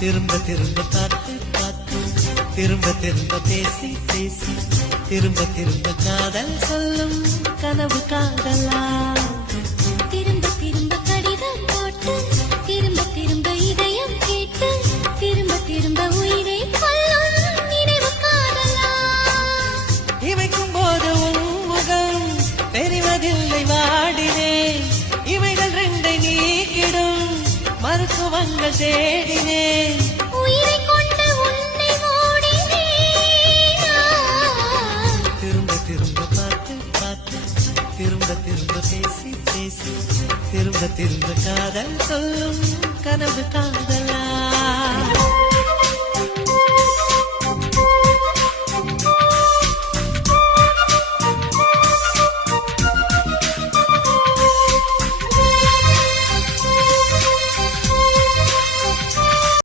திரும்ப திரும்ப பார்த்து பார்த்து திரும்ப திரும்ப பேசி பேசி திரும்ப திரும்ப காதல் சொல்லும் கனவு காதலா திரும்ப திரும்ப கடிதம் போட்டு திரும்ப திரும்ப இதயம் கேட்டு திரும்ப திரும்ப உயிரை கொல்லும் நினைவு காதலா இமைக்கும் போது உன் முகம் தெரிவதில்லை வாடினேன் இவைகள் ரெண்டை நீக்கிடும் மருத்துவங்கள் தேடினேன் உயிரை கொண்டு உன்னை ஓடினேனா திரும்ப திரும்ப பார்த்து பார்த்து திரும்ப திரும்ப பேசி பேசி திரும்ப திரும்ப காதல் சொல்லும் கனவு காதல்